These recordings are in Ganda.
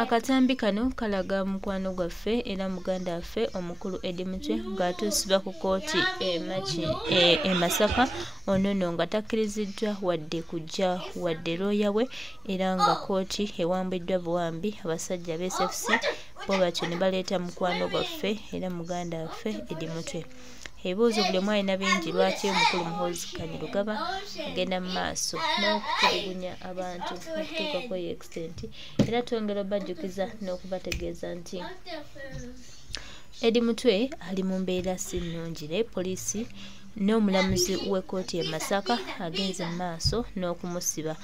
Akatambi kano kalaga mukwano gwaffe era muganda waffe omukulu Eddie Mutwe ng'atuusibwa ku kkooti e Masaka ono nno nga takkiriziddwa wadde kujja wadde looya we era nga kkooti ewambiddwa buwambi abasajja ba SFC bo batyo ne baleeta mukwano gwaffe era muganda waffe Eddie Mutwe. Ebibuuzo buli omu alina bingi lwaki omukulu Muhoozi Kainerugaba agenda mu maaso n'okutulugunya abantu okutuuka ku extent era twongera obajjukiza n'okubategeeza nti Eddie Mutwe ali mu mbeera si nnungi naye poliisi n'omulamuzi w'ekkooti e Masaka agenze mu maaso n'okumusiba.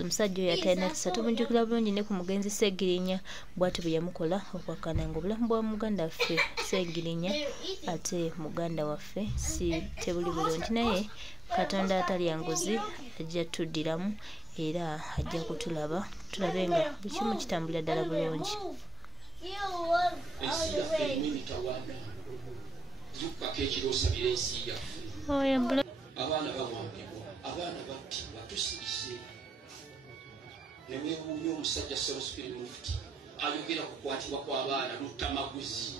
Omusajja oyo atalina kisa tumujjukira bulungi ne ku mugenzi Sseggirinya bw'ati bwe yamukola okwakkana ng'obulamu bwa muganda waffe Sseggirinya ate muganda waffe si tebuli bulungi naye Katonda atali nguzi ajja tuddiramu era ajja kutulaba tulabe nga buli kimu kitambulira ddala bulungi. Abaana bawambibwa, abaana battibwa, tusirise ne weewuunya omusajja Ssemusipiri Mufti ayogera ku kukwatibwa kw'abaana luttamaguzi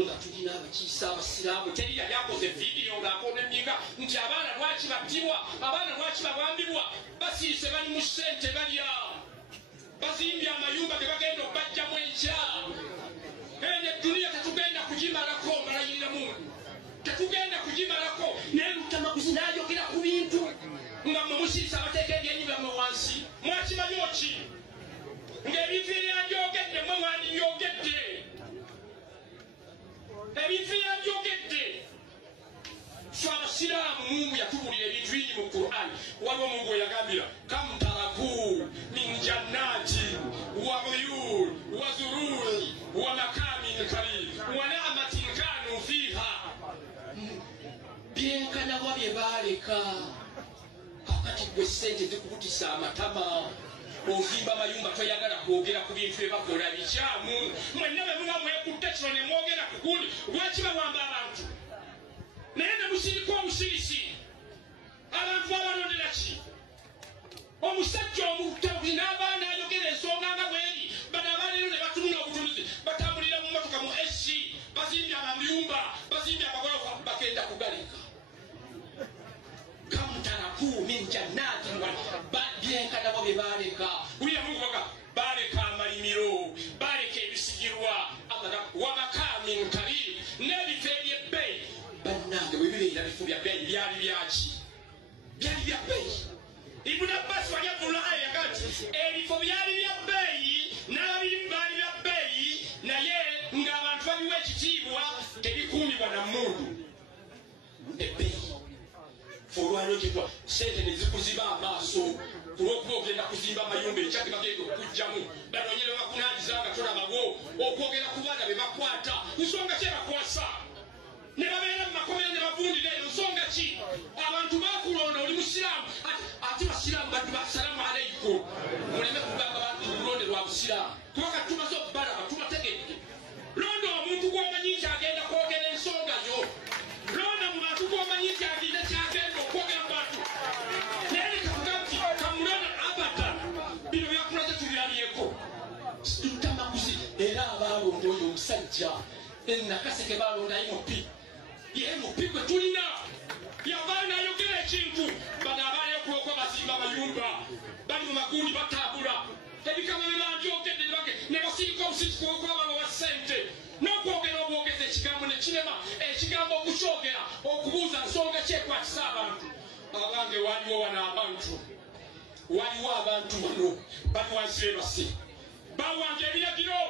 nga tulina abakiise abasiraamu teri yali akoze vidiyo ng'akonemyinga nti abaana lwaki battibwa, abaana lwaki bawambibwa, basirise bali mu ssente balya, bazimbye amayumba ge bagenda okubajjamu enkya. Eno edduniya tetugenda kugimalako, mbalayirira muntu tetugenda kugimalako. Naye luttamaguzi n'ayogera ku bintu nga mmwe musiisa abateeka ebyenyi byammwe wansi, mwakimanyi ki ng'ebintu ebyandyogedde mmwe mwandibyogedde, ebintu ebyandyogedde. Ffe abasiraamu Mungu yatubulira ebintu bingi mu Qur'an. Waliwo Mungu we yagambira kam taraku min jannati wa uyun wa zururi wa makamin karim wa na'matin kanu fiha. Byenkana wa bye baaleka. Kakati gwe ssente zikubutisa amatama, ozimba amayumba toyagala kwogera ku bintu bye bakola bikyamu. Mwenna bwe muba mwekutte kino ne mwogera ku gundi lwaki bawamba abantu naye ne musirika omusirisi. Abantu abalondera ki? Omusajja omutabuzi n'abaana ayogera ensonga nga bweri. Bano abaaleero ne batunula obutunuzi batambulira mu mmotoka mu SC, bazimbye amayumba, bazimbye amagorofa, bagenda kugaleka. Kamutaraku min jannati byenkana bo bye baaleka. Uya Mungu baga baaleka amalimiro, baaleka ebisigirwa, wa makamin karim n'ebifo eby'ebbeeyi. Bannange bwe bibeera bifo bya bbeeyi byali byaki? Byali bya bbeeyi. Ibn Abbas wajavula aya yagati ebifo byali bya bbeeyi n'ababiri baali bya bbeeyi naye ng'abantu babiwa ekitiibwa tebikuumibwa na mmundu. Ebbeeyi olwaliro kyetwa sente ne zikuziba amaaso kulw'okuba ogenda kuzimba amayumba ekyati bagenda okujjamu banoonyere bakunaagiza nga tolababo okwogera ku baana be bakwata nsonga ki ebakwasa ne babeera mu makomera ne bavundira eyo nsonga ki? Abantu baakulonda oli musiraamu ate basiraamu baddu bassalaamu aleikum. Muleme kugamba bantu bulonde lwa busiraamu kuba kati tumaze okubalaba tubategedde. Londa omuntu gw'omanyi nti agenda kwogera ensonga zo, londa mu bantu gw'omanyi nti agenda kyagenda okwogera mu bantu. Naye ne kavuga nti kamulonda abada bino byakulaze tubyalyeko. Luttamaguzi era abaalonda oyo omusajja Nakaseke baalonda MP gwe tulina yavaana ayogera ekintu. Bano abaali okuloka bazimba amayumba bali mu magundi batambula ebikama bye bandyogedde ne basirika obusiriki okwababa wa ssente n'okwogera obwogezi ekigambo ne kirema ekigambo okukyogera okubuuza nsonga kyekwatisa abantu. Abange waliwo wano abantu, waliwo abantu bano bali wansi bebase bawanga ebiragiro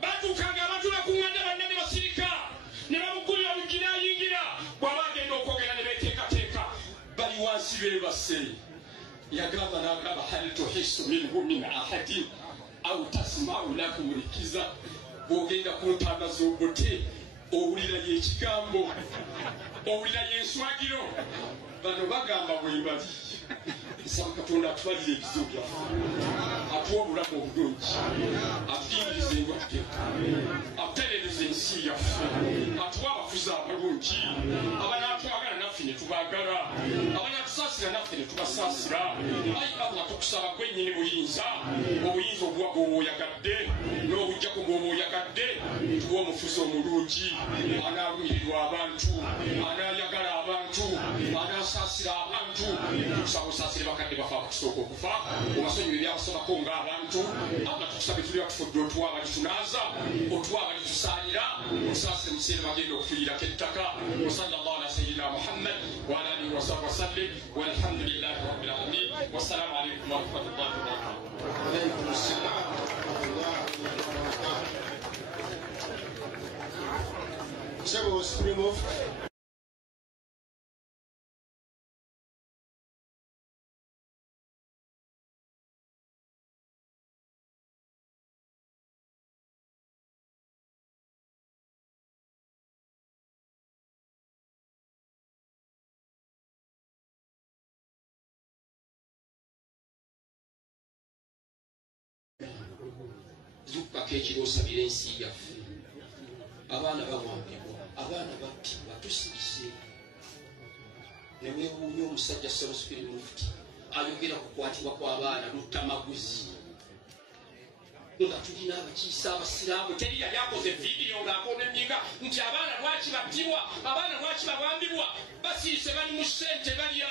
batuukanga abantu bakuŋŋaanya banna ne basirika ne bamugulira oluggi n'ayingira bw'aba agenda okwogera ne beeteekateeka bali wansi beebase. Yagamba n'agamba hal tuhissu minhu min ahadin au tasma'u lahu rikiza. Bw'ogenda ku ntanda z'obute owulirayo ekigambo, owulirayo enswagiro. Bano bagamba bwe mbali. Nsaba Katonda atubalire ebizibu byaffe. atuwa obulamu obulungi, atuyingiriza endwadde, atutereereza ensi yaffe, atuwa abafuzi abalungi, abanaatwagala naffe ne tubaagala, abanatusaasira naffe ne tubasaasira. Ayi Allah, tukusaba gwennyini buyinza, obuyinza obuwa bw'obwoyagadde n'obujjako bw'obwoyagadde, tuwa omufuzi omulungi anaalumirirwa abantu, anaayagala abantu, anaasaasira abantu. Tukusaba osaasire bakadde baffe abatusooka okufa, obasonyiwe ebyabasobako ng'abantu. Allah, tukusabe tuli batufudde otuwa abalitunaaza, otuwa abalitusaanira, otusaasire mu kiseera bagenda okufuyiirako ettaka. Wa sallallahu ala sayyidina Muhammad wa ala alihi wa sahbihi wa sallim walhamdulillahi rabbil alamin. Wassalamu alaikum wa rahmatullahi wa barakatuh. Alaykum assalam wa rahmatullahi wa barakatuh. Several Supreme Mufti. Zukkako ekiro osabira ensi yaffe. Abaana bawambibwa, abaana battibwa, tusirise. Ne weewuunya omusajja Ssebo Supreme Mufti ayogera ku kukwatibwa kw'abaana luttamaguzi. Nga tulina abakiise abasiraamu, teri yali akoze vidiyo ng'akonemyinga nti abaana lwaki battibwa, abaana lwaki bawambibwa, basiise bali mu ssente balya,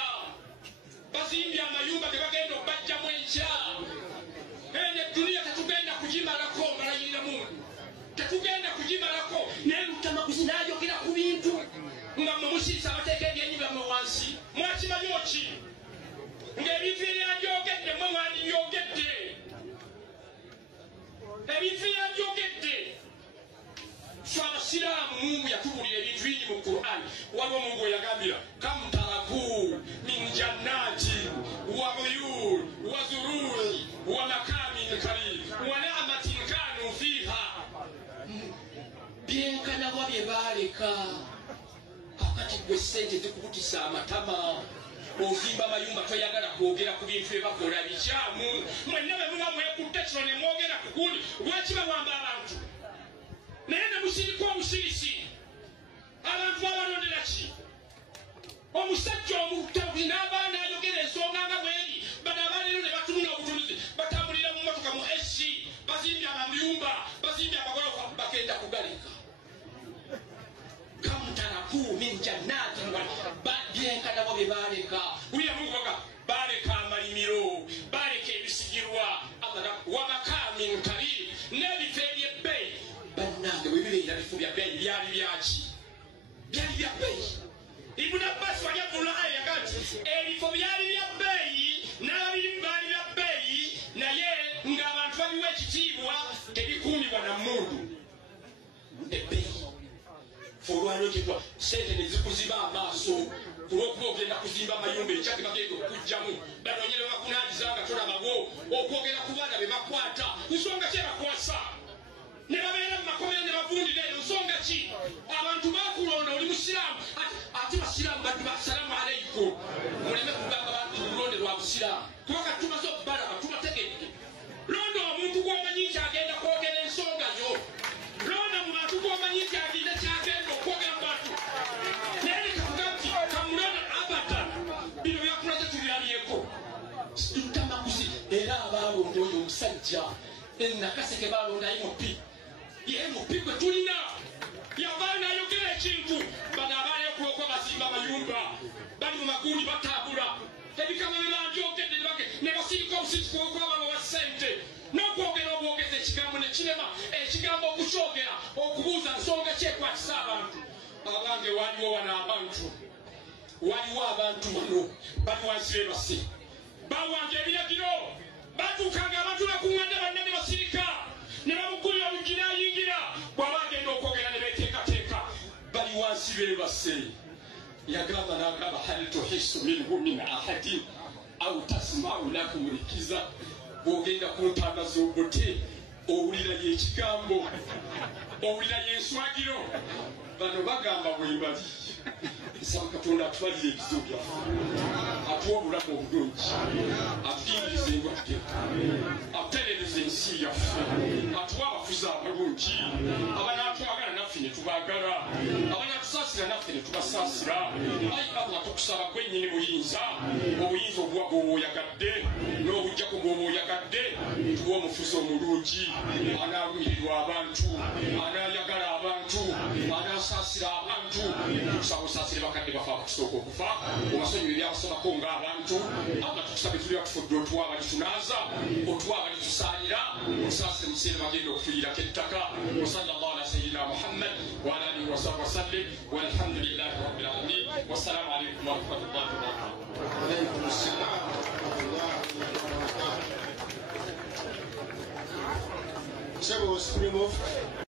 bazimbye amayumba tebagenda okubajjamu enkya. Ene dunia tetugenda kugimalako, mbalayirira Mungu, tetugenda kugimalako. Naye luttamaguzi n'ayogera ku bintu nga mmwe musiisa abateeka ebyenyi byammwe wansi. Mwakimanyi ki ng'ebintu ebyanjogedde mmwe mwandibyogedde, ebintu ebyanjogedde. So abasiraamu Mungu yatubulira ebintu bingi mu Qur'an. Waliwo Mungu eyagambira kam taraku min jannati wa buyur wa zururi wa makamin karim wa na'matin kanu fiha. Byenkana bwa bye baaleka. Kakati gwe ssente zikubutisa amatama, ozimba amayumba toyagala kwogera ku bintu byebakola bikyamu. Mwenna bwe muba mwekutte kino ne mwogera ku gundi, lwaki bawamba abantu? Naye ne musirika obusirisi, abantu babalondera ki? Omusajja omutabuzi n'abaana ayogera ensonga nga bweri, bano abaaleero ne batunula obutunuzi, batambulira mu mmotoka mu SC, bazimbye amayumba, bazimbye amagorofa, bagenda kugaleka. Kam taraku min jannatin byenkana bo bye baaleka. Wulira Mungu baga baaleka amalimiro, baaleka ebisigirwa, wa makamin karim, n'ebifo eby'ebbeeyi. Bannange bwe bibeera bifo bya bbeeyi byali byaki? Byali bya bbeeyi. Ibn Abbas wajavula aya kati ebifo byali bya bbeeyi n'ababiri baali bya bbeeyi, naye ng'abantu babiwa ekitiibwa tebikuumibwa na mmundu. Ebbeeyi olwaliro kyetwa sente ne zikuziba amaaso kulw'okuba ogenda kuzimba amayumba ekyati bagenda okugjamu banoonyere bakunaagiza nga tolababo okwogera ku baana be bakwata. Nsonga ki ebakwasa ne babeera mu makomera ne bavundira eyo? Nsonga ki? Abantu bakulonda oli musiraamu, ate basiraamu baddu basalamu aleikum. Muleme kugamba bantu bulonde lwa busiraamu, kubanga tumaze okubalaba tubategedde. Londa omuntu gw'omanyi nti agenda kwogera ensonga zo. Londa mu bantu gw'omanyi nti agenda kyagenda okwogera mu bantu. Naye nikavuga nti kamulonda abada bino byakulaze tubyalieko. Luttamaguzi era abalonda oyo omusajja nakaseke balonda imupi. Ye mupi gwe tulina yavaayo n'ayogera ekintu. Bano abaaleyo kulokwa bazimba amayumba, bali mu magundi batambula, ebikama bye banjogedde ne basirika obusirisi kw'okwababa wa ssente n'okwogera obwogezi ekigambo ne kirema ekigambo okukyogera okubuuza nsonga ki ekwatisa abantu. Abange waliwo wano abantu, waliwo abantu bano bali wansi bebase bawanga ebiragiro, batuukanga abantu bakuŋŋaanye banne ne basirika ne bamugulira oluggi n'ayingira, bw'aba agenda okwogera ne beteekateeka bali wansi bebase. Yagamba n'agamba hal tuhisu minhu min ahadin au tasmau lahu rikiza. Bw'ogenda ku ntanda z'obote owulirayo ekigambo, owulirayo enswagiro. Bano bagamba bwe bali. Nsaba Katonda atubalire ebizibu byaffe, atuwa obulamu obulungi, atuyingirize endwadde, ensi yaffe atuwa abafuzi abalungi abanaatwagala naffe ne tubaagala abanatusaasira naffe ne tubasaasira ayi allah tukusaba gwennyini buyinza obuyinza obuwa bw'oba oyagadde n'obujjako bw'oba oyagadde tuwa omufuzi omulungi anaalumirirwa abantu anaayagala abantu anaasaasira abantu tukusaba osaasire bakadde bafe abatusooka okufa obasonyiwa ebyabasobako ng'abantu allah tukusabe tuli batufudde otuwa abalitunaaza otuwa abalitusaanira osaasire mu kiseera bagenda okufiirako ettaka wasalla llahu ala sayidina muhammad waala alihi wasahbi wasallim walhamdulillahi rabbil alamin wassalamu alaikum warahmatullahi wabarakatuh. عليكم السلام ورحمة الله وبركاته. Sebo Supreme